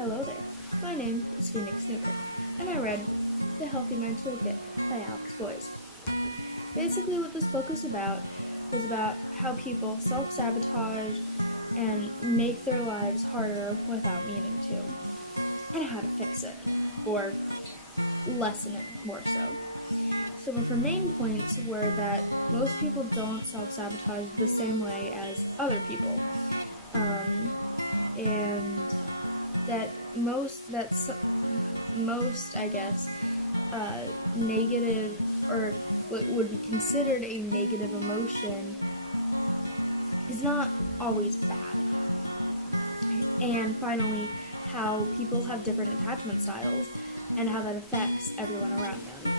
Hello there, my name is Phoenix Newkirk, and I read The Healthy Mind Toolkit by Alex Boyes. Basically what this book was about how people self-sabotage and make their lives harder without meaning to, and how to fix it, or lessen it more so. Some of her main points were that most people don't self-sabotage the same way as other people, and that most, I guess, negative, or what would be considered a negative emotion is not always bad. And finally, how people have different attachment styles and how that affects everyone around them.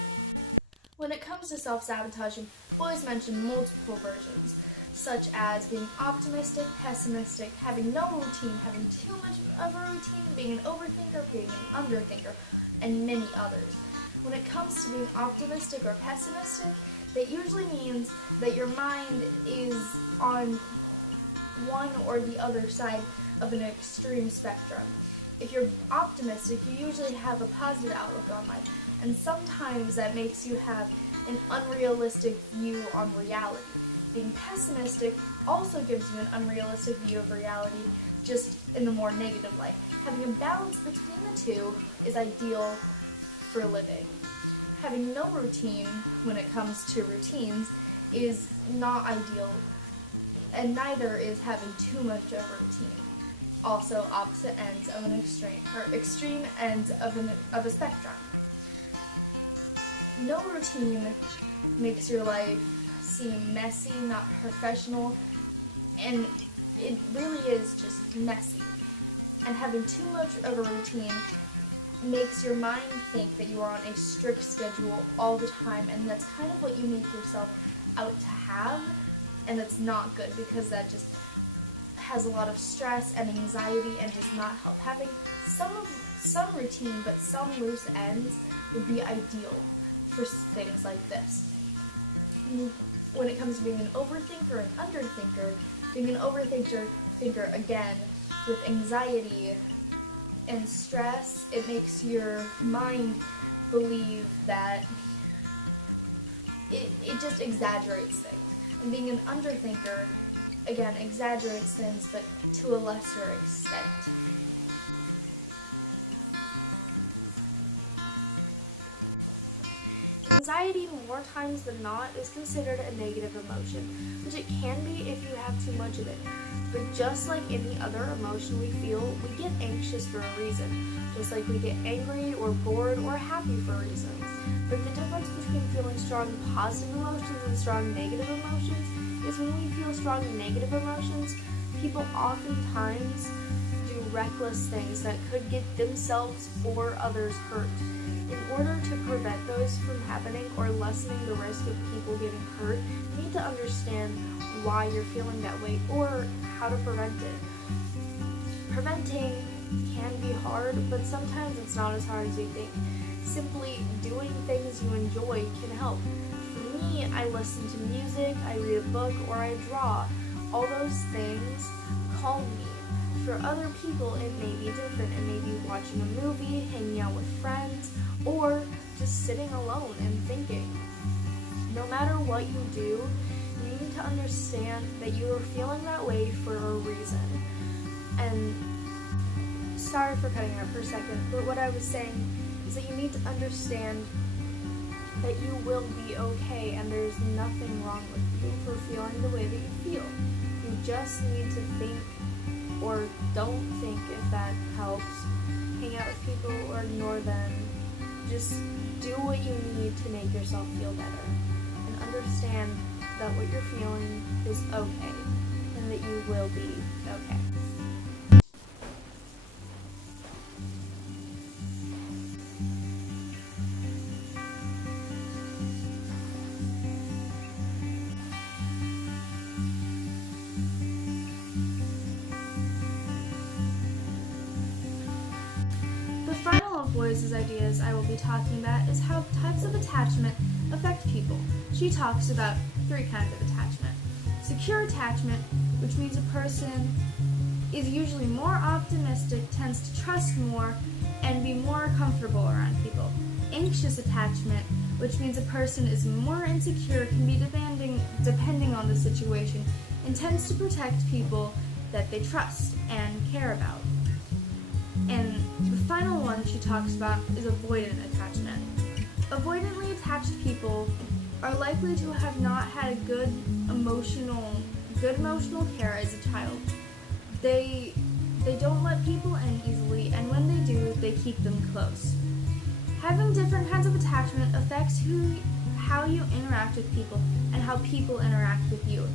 When it comes to self-sabotaging, Boyes mentioned multiple versions, such as being optimistic, pessimistic, having no routine, having too much of a routine, being an overthinker, being an underthinker, and many others. When it comes to being optimistic or pessimistic, that usually means that your mind is on one or the other side of an extreme spectrum. If you're optimistic, you usually have a positive outlook on life, and sometimes that makes you have an unrealistic view on reality. Being pessimistic also gives you an unrealistic view of reality, just in the more negative light. Having a balance between the two is ideal for living. Having no routine when it comes to routines is not ideal, and neither is having too much of a routine. Also, opposite ends of an extreme ends of a spectrum. No routine makes your life seem messy, not professional, and it really is just messy. And having too much of a routine makes your mind think that you are on a strict schedule all the time, and that's kind of what you make yourself out to have, and that's not good because that just has a lot of stress and anxiety and does not help. Having some routine but some loose ends would be ideal for things like this. When it comes to being an overthinker and underthinker, being an overthinker again with anxiety and stress, it makes your mind believe that it just exaggerates things. And being an underthinker, again, exaggerates things, but to a lesser extent. Anxiety, more times than not, is considered a negative emotion, which it can be if you have too much of it. But just like any other emotion we feel, we get anxious for a reason, just like we get angry or bored or happy for reasons. But the difference between feeling strong positive emotions and strong negative emotions is when we feel strong negative emotions, people oftentimes do reckless things that could get themselves or others hurt. In order to prevent those from happening or lessening the risk of people getting hurt, you need to understand why you're feeling that way or how to prevent it. Preventing can be hard, but sometimes it's not as hard as you think. Simply doing things you enjoy can help. For me, I listen to music, I read a book, or I draw. All those things calm me. For other people, it may be different. It may be watching a movie, hanging out with friends, or just sitting alone and thinking. No matter what you do, you need to understand that you are feeling that way for a reason. And sorry for cutting out for a second, but what I was saying is that you need to understand that you will be okay and there's nothing wrong with you for feeling the way that you feel. You just need to think, or don't think if that helps, hang out with people or ignore them. Just do what you need to make yourself feel better, and understand that what you're feeling is okay, and that you will be okay. The final of Boyes' ideas I will be talking about is how types of attachment affect people. She talks about 3 kinds of attachment. Secure attachment, which means a person is usually more optimistic, tends to trust more and be more comfortable around people. Anxious attachment, which means a person is more insecure, can be demanding depending on the situation, and tends to protect people that they trust and care about. And the final one she talks about is avoidant attachment. Avoidantly attached people are likely to have not had a good emotional care as a child. They don't let people in easily, and when they do, they keep them close. Having different kinds of attachment affects how you interact with people and how people interact with you,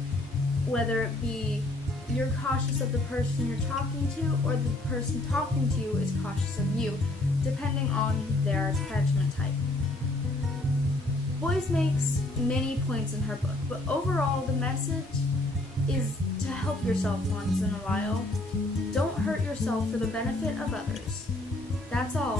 whether it be you're cautious of the person you're talking to or the person talking to you is cautious of you, depending on their attachment type. Boyes makes many points in her book, but overall the message is to help yourself once in a while. Don't hurt yourself for the benefit of others. That's all